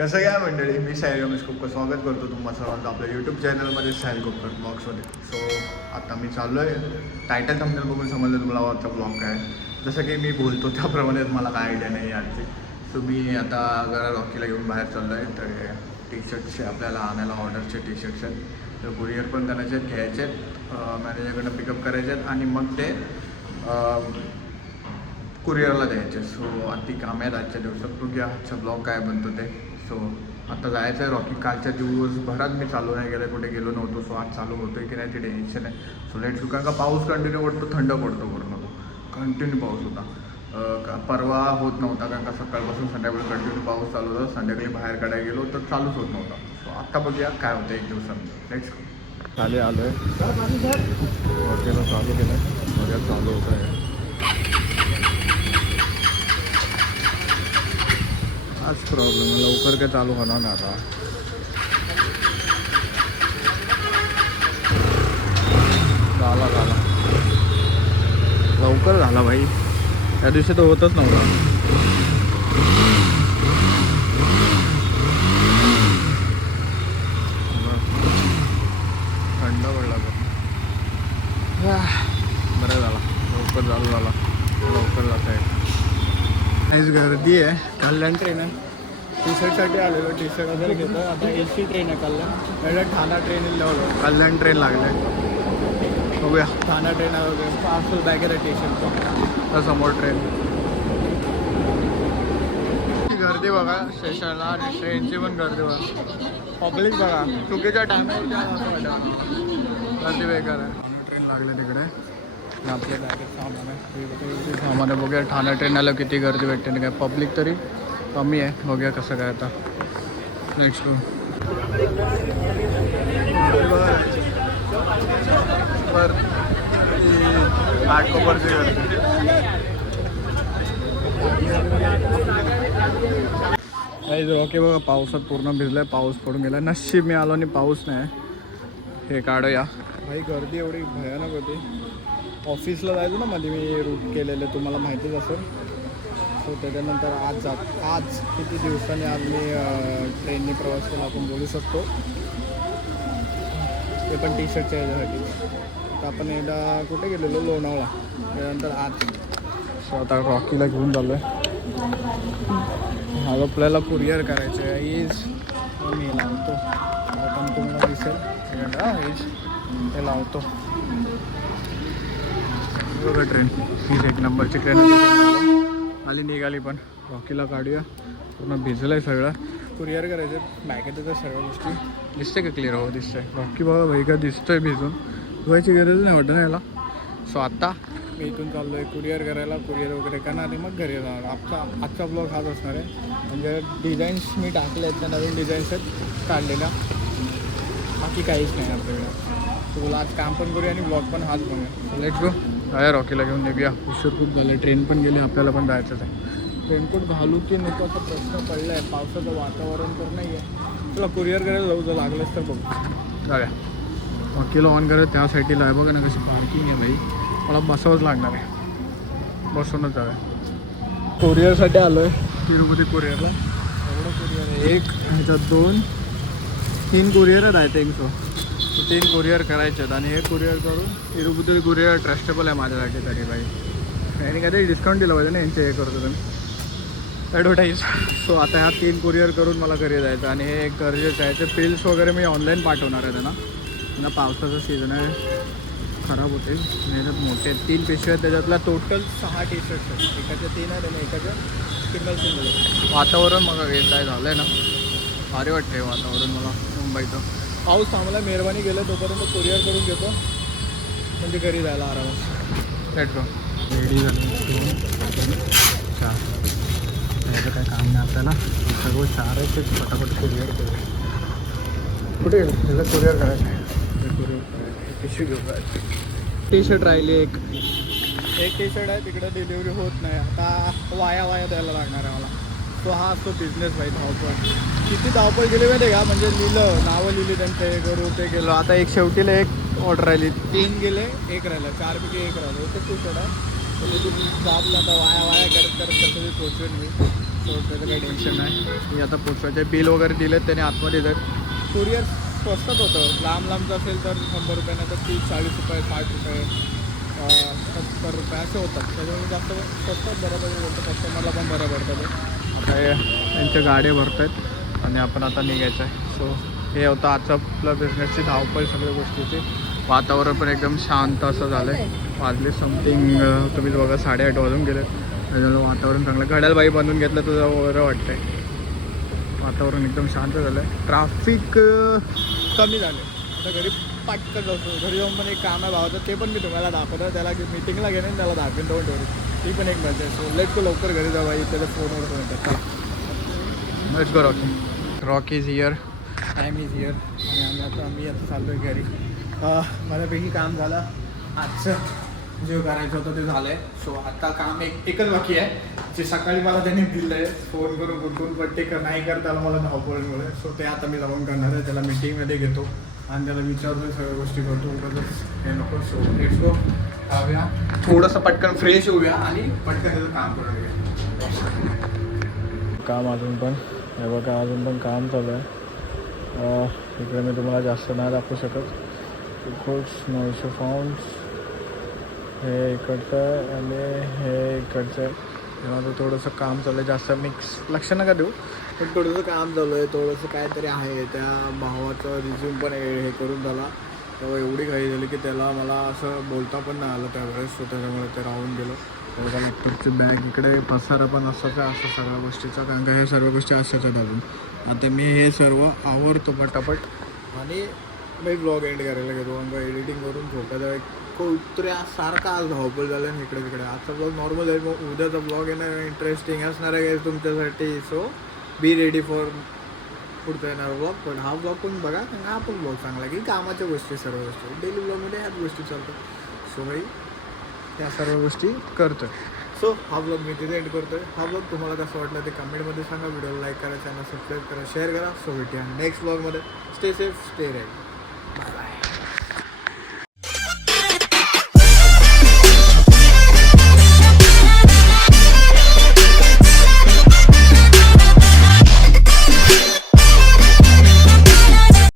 कसं काय मंडळी, मी साहिल रमेश कोपकर स्वागत करतो तुम्हा सर्वांचं आपल्या यूट्यूब चॅनलमध्ये साहिल कोपकर ब्लॉग्समध्ये. सो आता मी चाललो आहे. टायटल थंबनेल बघून समजलं तुम्हाला आजचा ब्लॉग काय. जसं की मी बोलतो त्याप्रमाणेच मला काय आयडिया नाही आजची. सो मी आता जरा रॉकीला घेऊन बाहेर चाललो आहे. तर टी शर्ट्सचे आपल्याला आणायला ऑर्डरचे टी शर्ट्स आहेत. तर कुरिअर पण करायचे आहेत, घ्यायचे आहेत, मॅनेजरकडनं पिकअप करायचे आहेत आणि मग ते कुरिअरला द्यायचे. सो आधी काम आहेत आजच्या दिवसात. बघूया आजचा ब्लॉग काय बनतो ते. सो आता जायचं आहे रॉकी. कालच्या दिवसभरात मी चालू नाही गेलं, कुठे गेलो नव्हतो. सो आज चालू होतो आहे की नाही ते टेन्शन आहे. सो लेट्स गो. कारण का पाऊस कंटिन्यू पडतो, थंड पडतो पूर्ण. कंटिन्यू पाऊस होता. परवा होत नव्हता कारण का सकाळपासून संध्याकाळी कंटिन्यू पाऊस चालू होता. संध्याकाळी बाहेर काढायला गेलो तर चालूच होत नव्हता. सो आत्ता बघूया काय होतं एक दिवसात. Let's go. खाली आलो आहे, रॉकीला चालू केलं आहे. बघूया चालू होतं आहे. हाच प्रॉब्लेम, लवकर काय चालू होणार ना आता. झाला लवकर झाला भाई. त्या दिवशी तर होतच नव्हता. थंड पडला बरं झाला, लवकर चालू झाला. लवकर जात आहे. गर्दी आहे. कल्याण ट्रेन आहे. टी शर्टसाठी आलेलो. टी शर्ट वगैरे घेतो. आता AC ट्रेन आहे कल्याण. पहिलं ठाणा ट्रेन लावलो, कल्याण ट्रेन लागलं आहे. बघूया ठाणा ट्रेन आहे वगैरे. पार्सल बॅगेर आहे टी शर्टचं. समोर ट्रेन. गर्दी बघा स्टेशनला आणि ट्रेनची पण गर्दी बघा. पब्लिक बघा चुकीच्या टायमावरती असं वाटतं. गर्दी बेकार आहे. ट्रेन लागले तिकडे. आपल्या बॅगेत सामान आहे. सामान आहे. बघूया ठाणे ट्रेनला किती गर्दी भेटते नाही. काय पब्लिक तरी कमी आहे. बघूया कसं काय आता. नेक्स्ट घाटकोपरची गर्दी. ओके बघा पावसात पूर्ण भिजलाय. पाऊस पडून गेला. नशीब मी आलो आणि पाऊस नाही. हे काढूया भाई. गर्दी एवढी भयानक होती. ऑफिसला जायचं ना मध्ये मी रूट केलेलं, तुम्हाला माहितीच असेल. सो त्याच्यानंतर आज किती दिवसांनी आज मी ट्रेनने प्रवास केला आपण बोलू शकतो. ते पण टी शर्टच्या ह्याच्यासाठी. तर आपण एकदा कुठे गेलेलो, लोणावळा. त्यानंतर आज सो आता रॉकीला घेऊन चाललो आहे. हा आपल्याला कुरिअर करायचं आहे. इज मी लावतो. आपण तुम्हाला दिसेल हे लावतो. बघा ट्रेन हीच एक नंबरची ट्रेन आली निघाली. पण रॉकीला काढूया. पूर्ण भिजलं आहे सगळं. कुरिअर करायचं. बॅगेत तर सर्व गोष्टी दिसते का क्लिअर. हो दिसतंय. रॉकी बघा भाई का दिसतोय भिजून. धुवायची गरज नाही वाटत ना याला. सो आत्ता मी इथून चाललो आहे कुरिअर करायला. कुरिअर वगैरे करणार आणि मग घरी जाणार. आजचा ब्लॉग हाच असणार आहे. म्हणजे डिझाईन्स मी टाकले आहेत, त्या नवीन डिझाईन्स आहेत काढलेल्या. बाकी काहीच नाही आपल्याकडे. तुला आज काम पण करूया आणि ब्लॉग पण हाच बनूया. Let's go. आहे रॉकीला घेऊन निघूया. उशीर खूप झालं. ट्रेन पण गेली. आपल्याला पण जायचंच आहे. रेनकोट घालू की नको असा प्रश्न पडला आहे. पावसाचं वातावरण तर नाही आहे. तुला कुरिअर करायला जाऊ जर लागलंच तर बघू जाऊया. रॉकीला ऑन करायचं त्या साईडला आहे. बघा ना कशी पार्किंग आहे भाई. मला बसावंच लागणार आहे. बसूनच जाऊया. कुरिअरसाठी आलो आहे तिरुपती कुरिअरला. एवढं कुरिअर आहे. एक ह्याच्यात 2-3 कुरिअर आहेत आय थिंक. सो 3 कुरिअर करायचे आहेत. आणि हे कुरिअर करून तिरुपती कुरिअर ट्रस्टेबल आहे माझ्यासाठी तरी भाई. आणि काहीतरी डिस्काउंट दिलं पाहिजे ना यांचे. हे करतो तुम्ही ॲडव्हर्टाईज. सो आता ह्या 3 कुरिअर करून मला घरी जायचं. आणि हे एक गरजेचं आहे. ते पिल्स वगैरे मी ऑनलाईन पाठवणार आहे त्यांना पावसाचं सीझन आहे, खराब होते. ह्याच्यात मोठे 3 पिशव्या आहेत. त्याच्यातला टोटल 6 टी शर्ट्स आहेत. एकाच्या 3 आहेत आणि एकाच्या सिंगल आहे. वातावरण मग येत आहे झालं आहे ना. भारी वाटतं आहे वातावरण मला मुंबईचं. पाऊस थांबला. मेहरबानी गेलं तोपर्यंत कुरिअर करून घेतो म्हणजे घरी जायला आरामात. Let go. रेडी झालं 4. याचं काय काम नाही आपल्याला. सर्व 4 आहेत ते फटाफट कुरिअर करूया. कुठे गेलं त्याचं कुरिअर करायचं आहे. कुरिअर करायचं. टी शर्ट घेऊ. टी शर्ट राहिली एक टी शर्ट आहे. तिकडं डिलिव्हरी होत नाही. आता वाया द्यायला लागणार आहे मला. तो हा असतो बिझनेस भाई. धावपळ किती धावपळ केली माहिती आहे का. म्हणजे लिहिलं, नावं लिहिली त्यांचे, हे करू ते गेलो. आता एक शेवटीला एक ऑर्डर राहिली. 3 गेले, 1 राहिलं. 4 पैकी 1 राहिलं. एकच टी शर्ट आहे. म्हणजे तू जात आता वाया करत कसं पोचवेन मी. सो त्याचं काही टेन्शन नाही. मी आता पोचवायचे बिल वगैरे दिलेत त्याने आतमध्ये जात. कुरिअर स्वस्तात होतं, लांब लांबचं असेल तर 100 रुपये, नाही तर 30-40 रुपये, 60 रुपये, 70 रुपये असे होतात. त्याच्यामुळे जास्त स्वस्तात बरं पडलं होतं, कस्टमरला पण बरं पडतं ते. आता यांच्या गाड्या भरत आहेत आणि आपण आता निघायचं आहे. सो हे होतं आजचं आपलं बिझनेसची धावपळ सगळ्या गोष्टीची. वातावरण पण एकदम शांत असं झालं आहे. वाजले समथिंग तुम्ही बघा 8:30 वाजून गेले. त्याच्यामुळे वातावरण चांगलं. घड्याळ बाई बांधून घेतलं तुझं बरं वाटतं आहे. वातावरण एकदम शांत झालं आहे. ट्राफिक कमी झालं. आता घरी पटकन जातो. घरी जाऊन पण एक काम आहे भावाचं, ते पण मी तुम्हाला दाखवतो. त्याला मीटिंगला गेले त्याला दाखवेन दोन ठेवली. ती पण एक मजा आहे. सो लेट टू लवकर घरी जाऊ बाई. त्याला फोनवर म्हणतात चला let's go. Rocky is here, time is here. आणि आम्ही आता चाललो आहे घरी. बऱ्यापैकी काम झालं. आजचं जे करायचं होतं ते झालं आहे. सो आता काम एकच बाकी आहे, जे सकाळी मला त्याने दिलं आहे फोन करून गुंतून, पण ते नाही करता आलं मला धावपळीमुळे. सो ते आता मी जाऊन करणार आहे. त्याला मीटिंगमध्ये घेतो आणि त्याला विचारतो, सगळ्या गोष्टी करतो. उगाच हे नको. So let's go. खाऊया, थोडंसं पटकन फ्रेश होऊया आणि पटकन त्याचं काम करूया. काम अजून पण हे बघा, अजून पण काम चालू आहे. इकडे मी तुम्हाला जास्त नाही दाखवू शकत. खूप नॉईस फाउंड्स हे इकडचं आहे आणि हे इकडचं आहे. माझं थोडंसं काम चालू आहे. जास्त मिक्स लक्ष नका देऊ, पण थोडंसं काम चालू आहे. थोडंसं काहीतरी आहे. त्या भावाचं रिझ्यूम पण हे करून झाला. तेव्हा एवढी घाई झाली की त्याला मला असं बोलता पण नाही आलं त्यावेळेस. सो त्याच्यामुळे ते राहून गेलो. बघा लॅपटॉपची बॅग इकडे, पसारा पण असायचा असं सगळ्या गोष्टीचा, कारण का हे सर्व गोष्टी असायच्यात अजून. आता मी हे सर्व आवरतो पटापट आणि मी ब्लॉग एंड करायला घेतो. कारण का एडिटिंग करून झोपायचा कुत्र्यासारखा आज धावपळ झालं आणि इकडे तिकडे. आजचा ब्लॉग नॉर्मल आहे. मग उद्याचा ब्लॉग येणार इंटरेस्टिंग असणार आहे तुमच्यासाठी. सो बी रेडी फॉर पुढचा येणार ब्लॉग. पण हा ब्लॉग पण बघा, हा पण ब्लॉग चांगला की कामाच्या गोष्टी, सर्व गोष्टी डेली ब्लॉगमध्ये ह्याच गोष्टी चालतात. सो भाई त्या सर्व गोष्टी करतो आहे. सो हा ब्लॉग मी तिथे एंड करतो आहे. हा ब्लॉग तुम्हाला कसं वाटलं ते कमेंटमध्ये सांगा. व्हिडिओला लाईक करा, चॅनल सबस्क्राईब करा, शेअर करा. सो भेटूया नेक्स्ट ब्लॉगमध्ये. Stay safe, stay ready. Bye bye.